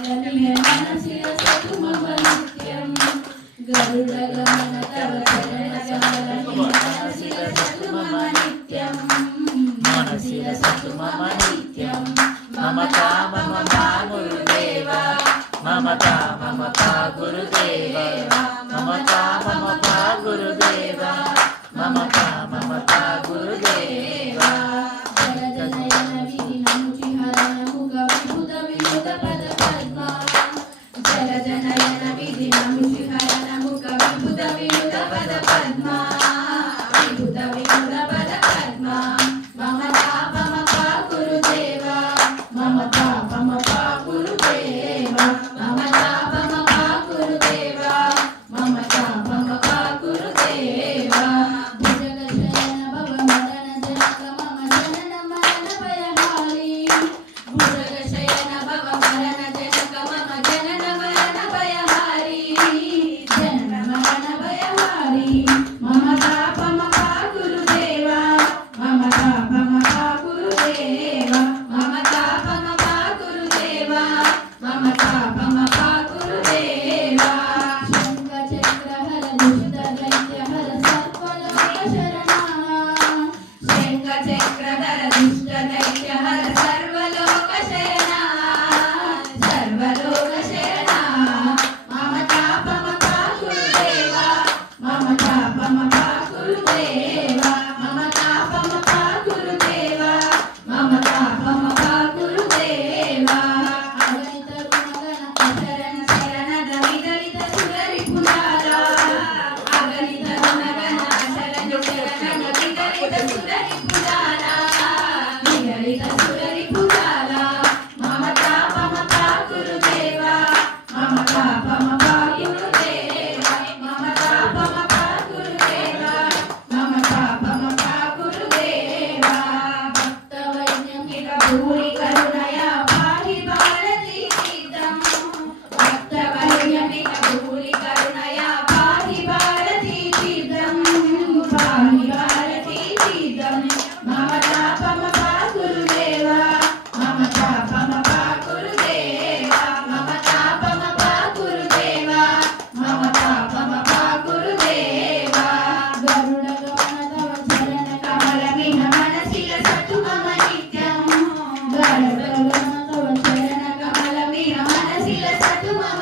मनसि असतु मम नित्यं गरुडगमन तव चरणकमलं मनसि असतु मम नित्यं मनसि असतु मम नित्यं ममता मम पा गुरुदेव ममता मम पा गुरुदेव ममता मम पा गुरुदेव ममता मम पा गुरुदेव जलजनयन विधिनमुचिहरण मुख विभुत विभुत पद पद्मा जलजनयन विधिनमुचिहरण मुख विभुत विभुत पद पद्मा विभुत विभुत पद पद्मा ममता मम पा गुरुदेव ममता मम पा गुरुदेव ममता मम पा गुरुदेव ममता मम पा गुरुदेव भुजगशयन भव मदन जनक मम जनन मरण भयहारी भुजगशयन भव मरण जनक मम जनन मरण भयहारी जनन मरण भयहारी ममता मम पा गुरुदेव ममता मम पा गुरुदेव ममता मम पा गुरुदेव ममता मम पा गुरुदेव शंख चक्रहर दुष्ट दैत्य हर सर्वलोक शरणा शंख चक्रधर दुष्ट दैत्य हर सर्वलोक शरणा सर्वलोक शरणा ममता मम पा गुरुदेव ममता मम पा गुरुदेव ममता मम पा गुरुदेव ममता मम पा गुरुदेव अगणित ऋणगण अशरण शरणद विदलित सुररिपुजाला अगणित ऋणगण अशरण शरणद विदलित सुररिपुजाला विदलित सुररिपुजाला ममता मम पा गुरुदेव ममता मम पा गुरुदेव ममता मम पा गुरुदेव ममता मम पा गुरुदेव भक्तवैद्यमिक भूरि करुणया पाहि भारती चित्तं भक्तवैद्यमिक भूरि करुणया पाहि भारती चित्तं पाहि भारती चित्तं ममता मम पा गुरुदेव ममता मम पा गुरुदेव ममता मम पा गुरुदेव ममता मम पा गुरुदेव गरुडगमन तव चरण कमलमिह मनसि असतु मम नित्यं गरुडगमन तव चरण कमलमिह मनसि असतु मम